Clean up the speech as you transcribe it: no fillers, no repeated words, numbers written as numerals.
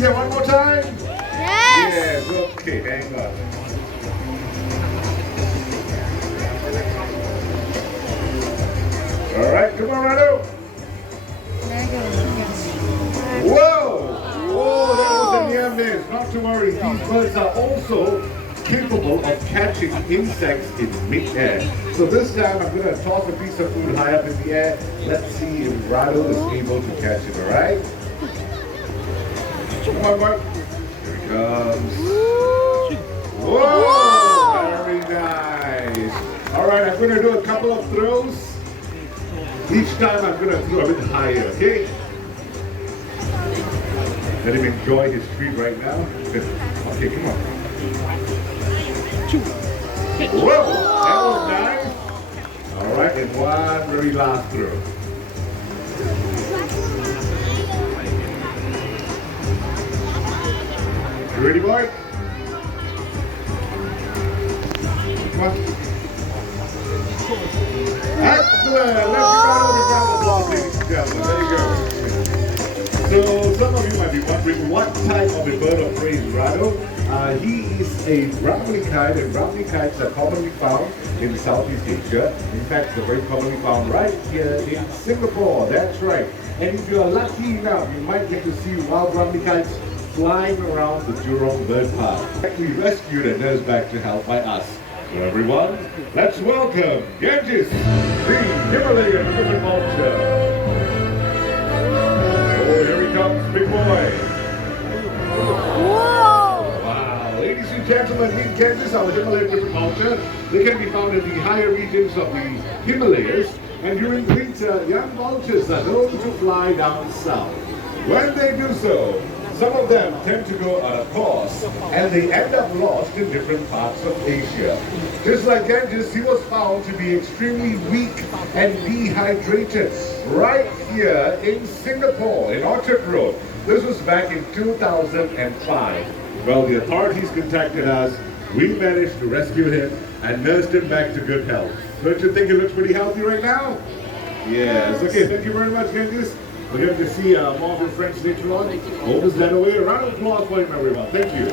that one more time? Yes. Yes, okay, hang on. All right, come on, Rado. Whoa! Oh, that was a near miss. Not to worry, these birds are also capable of catching insects in mid-air. So this time I'm going to toss a piece of food high up in the air. Let's see if Rado is able to catch it, alright? Come on, Mark. Here he comes. Whoa! Very nice. Alright, I'm going to do a couple of throws. Each time I'm going to throw a bit higher, okay? Let him enjoy his treat right now. Okay, come on. Whoa! That was nice. Alright, and one very last throw. You ready, boy? Come on. Excellent! Let's give a round of applause, ladies and gentlemen. There you go. So some of you might be wondering what type of a bird of prey is Rado. He is a brownie kite, and brownie kites are commonly found in Southeast Asia. In fact, they're very commonly found right here in Singapore. That's right. And if you are lucky enough, you might get to see wild brownie kites flying around the Jurong bird park. We rescued and nursed back to health by us. So everyone, let's welcome Ganges, the Himalayan ribbon vulture. Oh, here he comes, big boy. Whoa! Wow, ladies and gentlemen, meet Ganges, our Himalayan ribbon vulture. They can be found in the higher regions of the Himalayas, and during winter, young vultures are known to fly down south. When they do so, some of them tend to go out of course, and they end up lost in different parts of Asia. Just like Ganges, he was found to be extremely weak and dehydrated right here in Singapore, in Orchard Road. This was back in 2005. Well, the authorities contacted us, we managed to rescue him and nursed him back to good health. Don't you think he looks pretty healthy right now? Yes. Okay, thank you very much, Ganges. We're going to see more of your friends later on. Hold his dad away. A round of applause for him, everyone. Thank you.